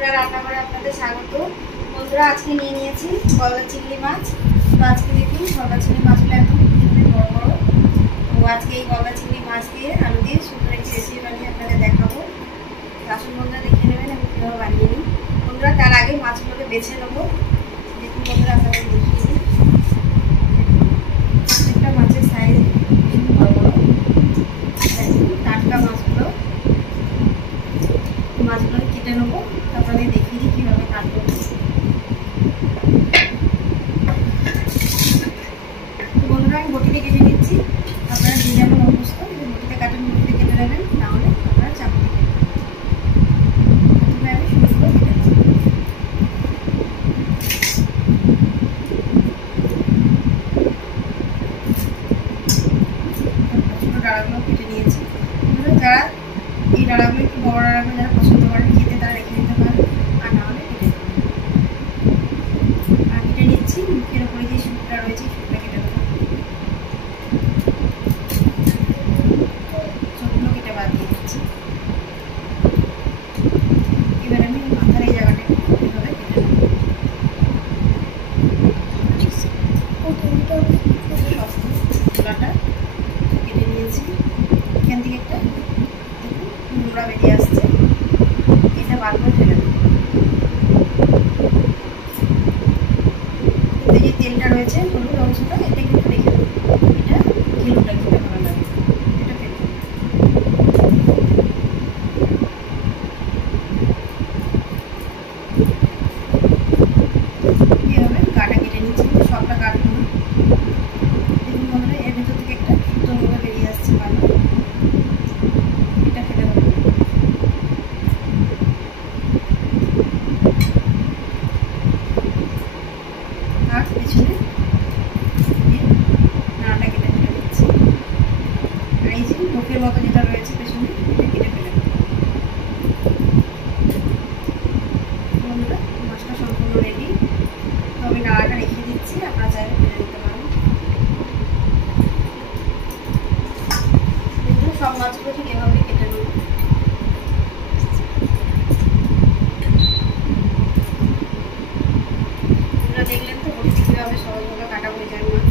ত্রিপুরা রান্নাঘরে আপনাদের স্বাগত। বন্ধুরা, আজকে নিয়ে নিয়েছি গলদা চিংড়ি মাছ। তো আজকে দেখুন গলদা চিংড়ি মাছগুলো একদম খুবই বড় বড়। তো আজকে এই গলদা চিংড়ি মাছ দিয়ে আলু দিয়ে সুন্দর একটি রেসিপি বানিয়ে আপনাদের দেখাবো। আসুন বন্ধুরা, দেখে নেবেন আমি কীভাবে বানিয়ে নিই। বন্ধুরা, তার আগে মাছগুলোকে বেছে নেবো। দেখুন বন্ধুরা, আপনাদের দেখিয়ে দিই। প্রত্যেকটা মাছের সাইজ ভীষণ বড় বড়। টাটকা মাছগুলো কেটে নেবো, তারপরে দেখিয়ে দিই কীভাবে কাটবো। বন্ধুরা, আমি বটিতে কেটে নিচ্ছি। আপনারা যে যেমন অভ্যস্ত বটিতে কাটেন বটিতে কেটে নেবেন, নাহলে আপনারা চাকুতে কেটে নেবেন। প্রথমে আমি শুরু করে কেটে নেব। ছোটো ডাঁড়াগুলো কেটে নিয়েছি। যারা এই ডাঁড়াগুলো একটু বড় ডাঁড়াগুলো যারা পছন্দ করেন খেতে, তারা রেখে দিতে পারেন, আর না হলে কেটে দেবেন। আর কেটে নিচ্ছি। মুখের উপরে যে সুপটা রয়েছে সুপটা কেটে দেবো। চোখগুলো কেটে বাদ দিয়ে দিচ্ছি। এবার আমি মাথার এই জায়গাটা এভাবে কেটে নেব। খোলাটা কেটে নিয়েছি। এখান থেকে একটা নোংরা বেরিয়ে আসছে, এটা বার করে ফেলে দেবো। এই যে তেলটা রয়েছে হলুদ অংশটা, এটা কিন্তু রেখে দেবো। এটা ঘিলুটা খেতে ভালো লাগে, এটা ফেলে দেবো। এভাবে কাটা কেটে নিচ্ছি, সবটা কাটবো না। দেখুন বন্ধুরা, এর ভেতর থেকে একটা সুতো নোংরা বেরিয়ে আসছে ভালো, এটা ফেলে দেবো। আর পেছনে নাড়াটা কেটে ফেলে দিচ্ছি। আর এই যে মুখের মতো যেটা রয়েছে পেছনে, এটা কেটে ফেলে দেবো। বন্ধুরা, মাছটা সম্পূর্ণ রেডি। তো আমি নাড়াটা রেখে দিচ্ছি, আপনারা চাইলে ফেলে দিতে পারেন। দেখুন, সব মাছগুলো ঠিক এভাবে কেটে নেব। আপনারা দেখলেন তো বটিতে কীভাবে সহজভাবে কাটা হয়ে যায় মাছ।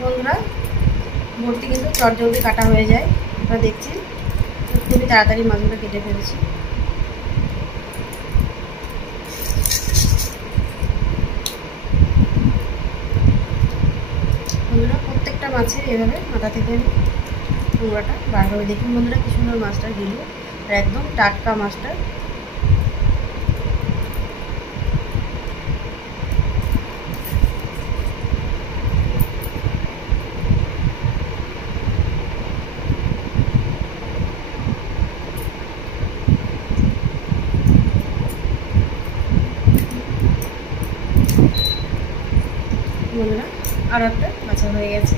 বন্ধুরা, বটি কিন্তু চটজলদি কাটা হয়ে যায়। আপনারা দেখছেন খুবই তাড়াতাড়ি মাছগুলো কেটে ফেলেছি। বন্ধুরা, প্রত্যেকটা মাছের এভাবে মাথা থেকে নোংরাটা বার করে দেখুন। বন্ধুরা, কি সুন্দর মাছটা গেল, আর একদম টাটকা মাছটা। বন্ধুরা, আরও একটা বাছা হয়ে গেছে।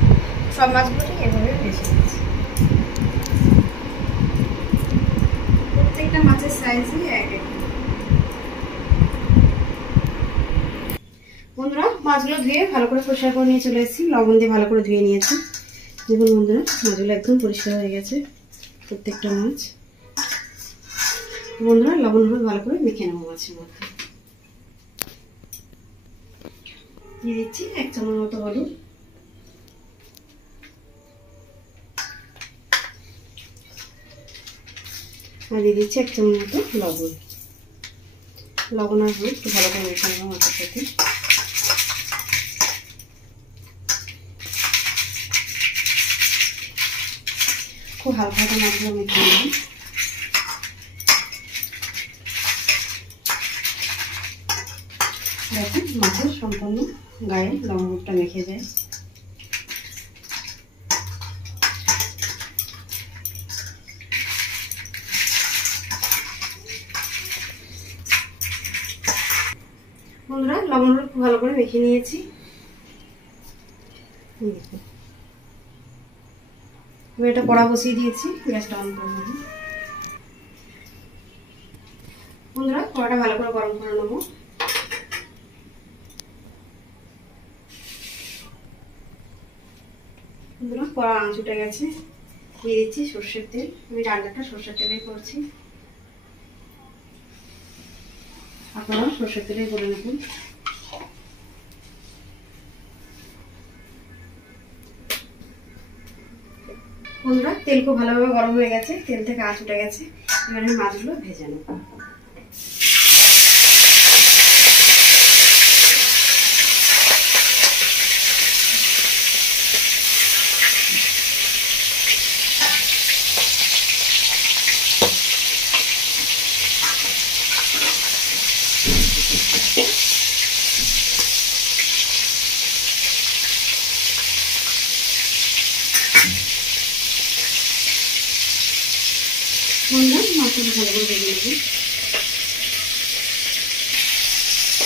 সব মাছগুলো ঠিক এভাবে ভেজে নিচ্ছি। প্রত্যেকটা মাছের সাইজই এক এক। বন্ধুরা, মাছগুলো ধুয়ে ভালো করে পরিষ্কার করে নিয়ে চলে এসেছি। লবণ দিয়ে ভালো করে ধুয়ে নিয়েছি। দেখুন বন্ধুরা, মাছগুলো একদম পরিষ্কার হয়ে গেছে প্রত্যেকটা মাছ। বন্ধুরা, লবণ হলুদ ভালো করে মেখে নেবো মাছের মধ্যে। দিয়ে দিচ্ছি 1 চামচ মতো হলুদ, আর দিয়ে দিচ্ছি 1 চামচ মতো লবণ। লবণ আর হলুদ একটু ভালো করে মেখে নেবো মাছের সাথে। খুব হালকা হালকা মাছগুলো মেখে নেব। দেখুন, মাছের সম্পূর্ণ গায়ে লবণটা মেখে যায়। বন্ধুরা, লবণ হলুদ খুব ভালো করে মেখে নিয়েছি। এবার এটা কড়া বসিয়ে দিয়েছি, গ্যাসটা অন করে নেব। বন্ধুরা, কড়াটা ভালো করে গরম করে নেব। বন্ধুরা, কড়া আঁচ উঠে গেছে, দিয়ে দিচ্ছি সর্ষের তেল। আমি রান্নাটা সর্ষের তেলেই করছি, আপনারা সর্ষের তেলেই করে নেবেন। বন্ধুরা তেল খুব ভালোভাবে গরম হয়ে গেছে, তেল থেকে আঁচ উঠে গেছে। এবার আমি মাছগুলো ভেজে নেব। বন্ধুরা মাছগুলো ভালো করে ভেজে নেব।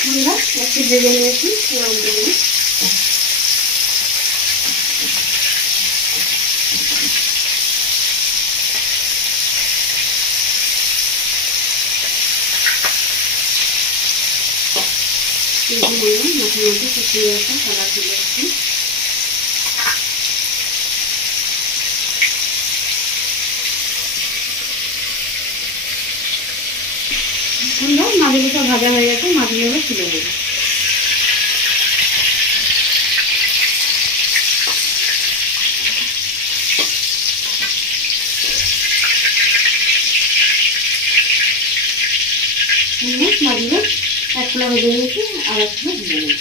বন্ধুরা একটু ভেজে নিয়েছি, এবার উল্টে দেব। মাছের মধ্যে শুকিয়ে আসা কালার চলে আসছে। মাছগুলো সব ভাজা হয়ে গেছে, মাছগুলো এবার তুলে নেব। মাছগুলো এক খোলা ভেজে নিয়েছি, আর এক খোলা ভেজে নেব।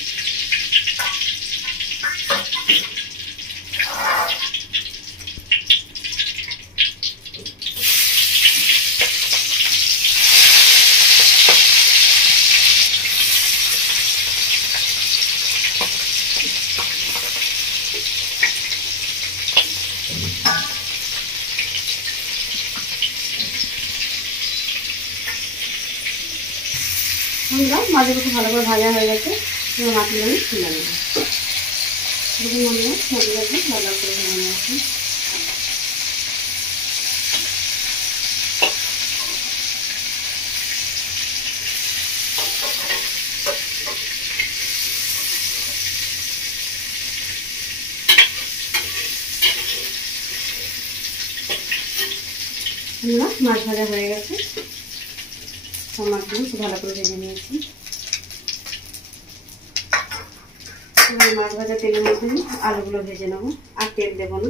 মাছগুলো খুব ভালো করে ভাজা হয়ে গেছে, এবার মাছগুলো আমি তুলে নেব। দেখুন বন্ধুরা মাছগুলো ভালো করে ভেজে নিয়েছি। মাছ ভাজা হয়ে গেছে, সব মাছগুলো খুব ভালো করে ভেজে নিয়েছি। এবার মাছ ভাজা তেলের মধ্যে আলুগুলো ভেজে নেবো, আর তেল দেবো না।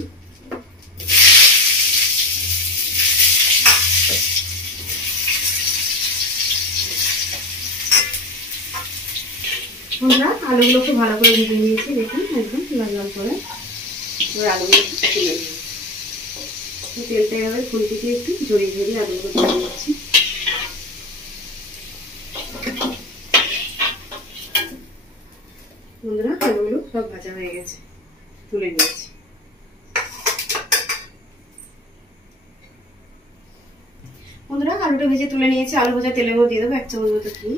বন্ধুরা আলুগুলো খুব ভালো করে ভেজে নিয়েছি, দেখুন একদম লাল লাল করে। এবার আলুগুলো তুলে নিয়েছি, তেলটা এভাবে খুন্তি দিয়ে একটু জড়িয়ে জড়িয়ে আলুগুলো তুলে নিচ্ছি। বন্ধুরা আলুগুলো সব ভাজা হয়ে গেছে, তুলে নিয়েছি। বন্ধুরা আলুটা ভেজে তুলে নিয়েছি, আলু ভাজা তেলের মধ্যে দিয়ে দেবো 1 চামচ মতো ঘি।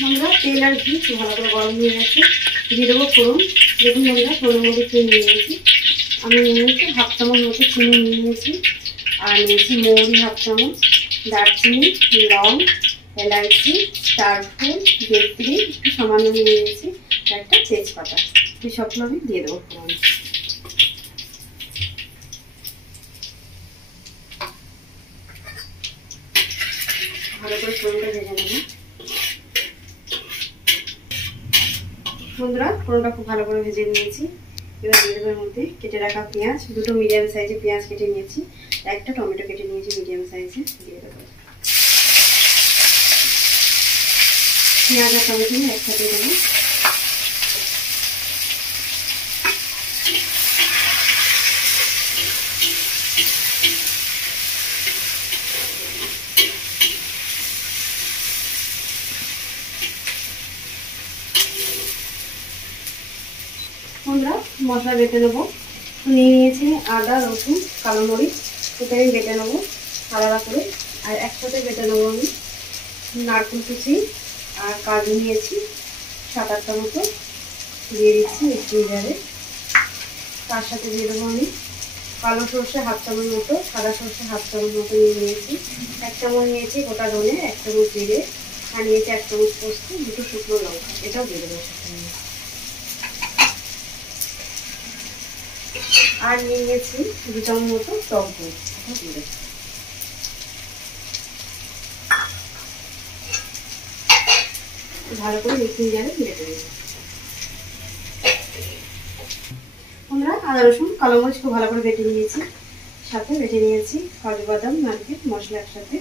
বন্ধুরা তেল আর ঘি খুব ভালো করে গরম হয়ে গেছে, দিয়ে দেবো ফোড়ন। দেখুন বন্ধুরা ফোড়নের মধ্যে চিনি নিয়ে নিয়েছি, আমি নিয়েছি 1/2 চামচ মতো চিনি নিয়ে নিয়েছি, আর নিয়েছি মৌরি 1/2 চামচ, দারচিনি, লং, এলাইচি, স্টারফুল, জয়িত্রী একটু সামান্য নিয়ে নিয়েছি, একটা তেজপাতা। এই সবগুলো আমি দিয়ে দেবো ফোড়ন। ভালো করে ফোড়নটা ভেজে নেব। বন্ধুরা ফোড়নটা খুব ভালো করে ভেজে নিয়েছি, এবার দিয়ে দেবো এর মধ্যে কেটে রাখা পেঁয়াজ, 2টো মিডিয়াম সাইজে পেঁয়াজ কেটে নিয়েছি, একটা টমেটো কেটে নিয়েছি মিডিয়াম সাইজে, দিয়ে দেবো। পেঁয়াজ আর টমেটো একসাথে দেবো। বন্ধুরা মশলা বেটে নেবো, নিয়ে নিয়েছি আদা, রসুন, কালো মরিচ, সেটা আমি বেটে নেবো আলাদা করে। আর একসাথে বেটে নেবো আমি নারকেল কুচি আর কাজু নিয়েছি 7-8টা মতো, দিয়ে দিচ্ছি একটু জারে। তার সাথে দিয়ে দেবো আমি কালো সর্ষে হাফ চামচ মতো, সাদা সর্ষে হাফ চামচ মতো নিয়ে নিয়েছি। 1 চামচ নিয়েছি গোটা ধনে, 1 চামচ জিরে, আর নিয়েছি 1 চামচ পোস্ত, 2টো শুকনো লঙ্কা, এটাও দিয়ে দেবো সাথে। আর নিয়ে নিয়েছি 2 চামচ মতো টক দই, এটা দিয়ে দেবো। ভালো করে মিক্সিং জারে বেটে দেবো। আমরা আদা রসুন কালো মরিচ খুব ভালো করে বেটে নিয়েছি, সাথে বেটে নিয়েছি কাজু বাদাম নারকেল মশলা একসাথে।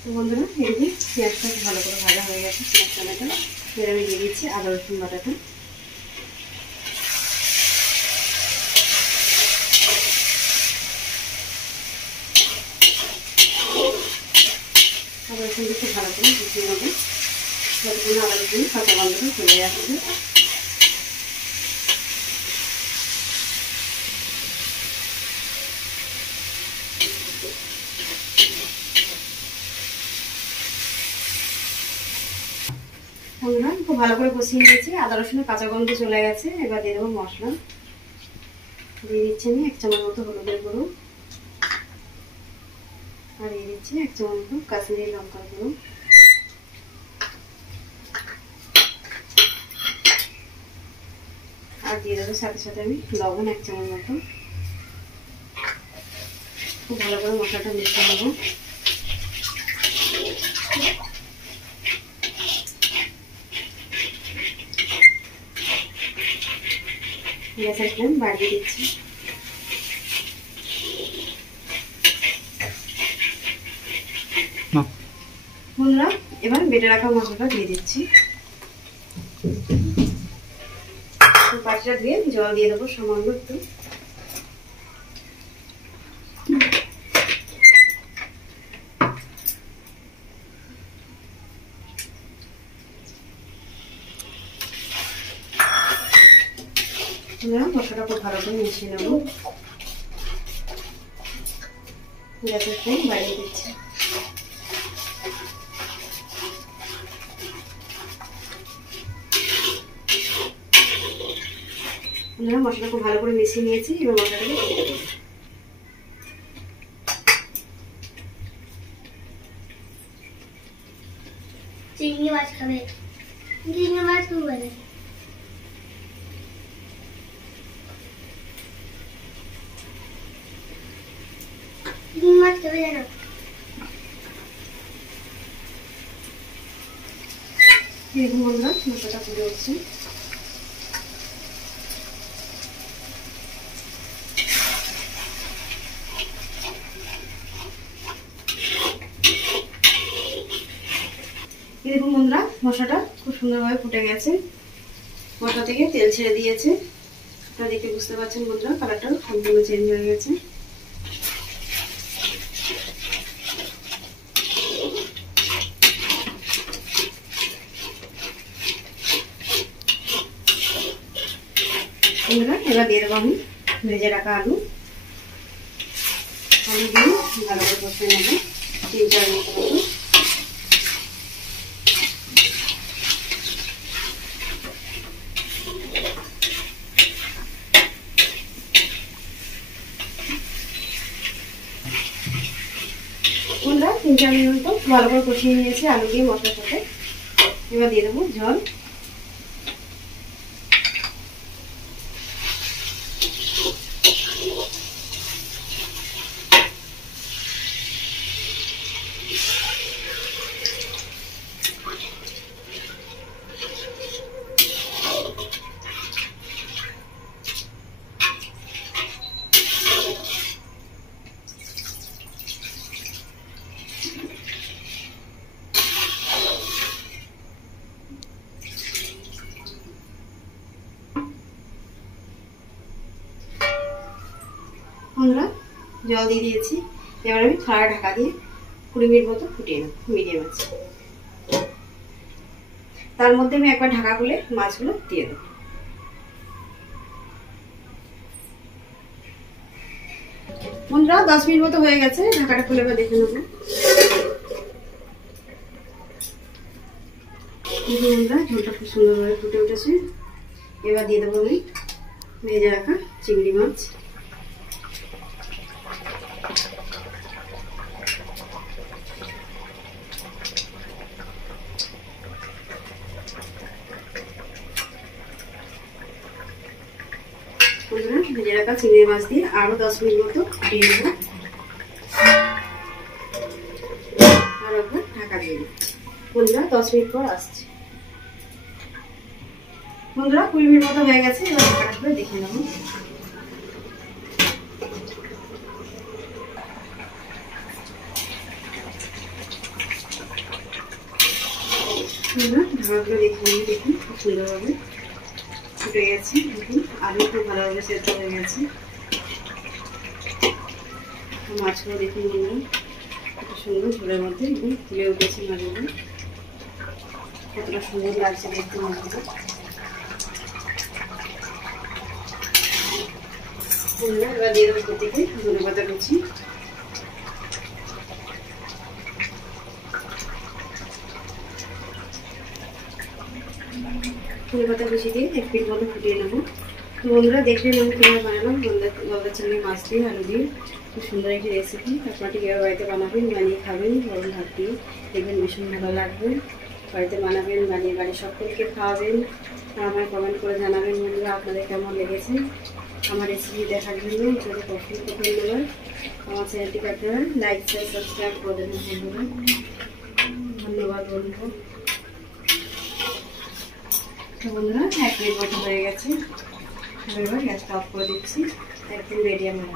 তো বন্ধুরা এদিকে পেঁয়াজটা ভালো করে ভাজা হয়ে গেছে, পেঁয়াজ টমেটো, এবার আমি দিয়ে দিচ্ছি আদা রসুন বাটাটা। আদা রসুন দিতে ভালো করে মিশিয়ে নেবো, যতক্ষণ আদা রসুন কাঁচা গন্ধটা চলে আসবে। বন্ধুরা খুব ভালো করে কষিয়ে নিয়েছি, আদা রসুনের কাঁচা গন্ধ চলে গেছে। এবার দিয়ে দেবো মশলা, দিয়ে দিচ্ছি আমি 1 চামচ মতো হলুদের গুঁড়ো, আর দিয়ে দিচ্ছি 1 চামচ মতো কাশ্মীরি লঙ্কার গুঁড়ো, আর দিয়ে দেবো সাথে সাথে আমি লবণ 1 চামচ মতো। খুব ভালো করে মশলাটা মিশিয়ে নেবো। গ্যাসের ফ্লেম বাড়িয়ে দিচ্ছি। বন্ধুরা এবার বেটে রাখা মশলাটা দিয়ে দিচ্ছি, পাঁচটা দিয়ে জল দিয়ে দেবো সামান্য একটু। মশলাটা খুব ভালো করে মিশিয়ে নেবো, গ্যাসের ফ্লেম বাড়িয়ে দিচ্ছি। মশলা খুব ভালো করে মিশিয়ে নিয়েছি, এবার মশলাটাকে দিয়ে দেবো। চিংড়ি মাছ খাবে, চিংড়ি মাছ খুব ভালো। চিংড়ি মাছ খাবে জানো? দেখুন বন্ধুরা মশলাটা ফুটে উঠছে। দেখুন বন্ধুরা মশলাটা খুব সুন্দরভাবে ফুটে গেছে, মশলা থেকে তেল ছেড়ে দিয়েছে। আপনারা দেখে বুঝতে পারছেন বন্ধুরা কালারটা সম্পূর্ণ চেঞ্জ হয়ে গেছে। বন্ধুরা এবার দিয়ে দেবো আমি ভেজে রাখা আলু, আলু দিয়ে ভালো করে কষে নেবো 3-4 মিনিট মতো। বন্ধুরা 3-4 মিনিট মতো ভালো করে কষিয়ে নিয়েছি আলু দিয়ে মশলার সাথে। এবার দিয়ে দেবো জল, বন্ধুরা জল দিয়ে দিয়েছি। এবার আমি থালা ঢাকা দিয়ে 20 মিনিট মতো ফুটিয়ে নেব মিডিয়াম আছে। তার মধ্যে আমি একবার ঢাকা খুলে মাছগুলো দিয়ে দেবো। বন্ধুরা 10 মিনিট মতো হয়ে গেছে, ঢাকাটা খুলে এবার দেখে নেবো। বন্ধুরা ঝোলটা খুব সুন্দরভাবে ফুটে উঠেছে। এবার দিয়ে দেবো আমি ভেজে রাখা চিংড়ি মাছ, ভেজে রাখা চিংড়ি মাছ দিয়ে আরো 10 মিনিট মতো ফুটিয়ে নেব। আর একবার ঢাকা দিয়ে দেব। বন্ধুরা 10 মিনিট পর আসছে। বন্ধুরা 20 মিনিট মতো হয়ে গেছে, এবার ঢাকা করে দেখে নেব। ঢাকাগুলো দেখে নিয়ে দেখুন খুব সুন্দরভাবে ফুটে গেছে। দেখুন আলু খুব ভালোভাবে সেদ্ধ হয়ে গেছে। মাছগুলো দেখুন বন্ধুরা কত সুন্দর ঝোলের মধ্যে এবং ফুলে উঠেছে মাছগুলো, কতটা সুন্দর লাগছে দেখতে মাছগুলো। এবার দিয়ে দেবো থেকে ধনেপাতা কুচি, ধনেপাতা কুচি দিয়ে 1 মিনিট মতো ফুটিয়ে নেবো। তো বন্ধুরা দেখলেন আমি কীভাবে বানালাম গলদা চিংড়ি মাছ দিয়ে আলু দিয়ে খুব সুন্দর একটি রেসিপি। আপনারা কীভাবে বাড়িতে বানাবেন, বানিয়ে খাবেন গরম ভাত দিয়ে, দেখবেন ভীষণ ভালো লাগবে। বাড়িতে বানাবেন, বানিয়ে বাড়ির সকলকে খাওয়াবেন আর আমায় কমেন্ট করে জানাবেন বন্ধুরা আপনাদের কেমন লেগেছে। আমার রেসিপি দেখার জন্য আপনাদের অসংখ্য ধন্যবাদ। আমার চ্যানেলটিকে আপনারা লাইক শেয়ার সাবস্ক্রাইব করে দেবেন বন্ধুরা। ধন্যবাদ বন্ধু। তো বন্ধুরা 1 মিনিট মতো হয়ে গেছে, এবার গ্যাসটা অফ করে দিচ্ছি। একদম রেডি আমার।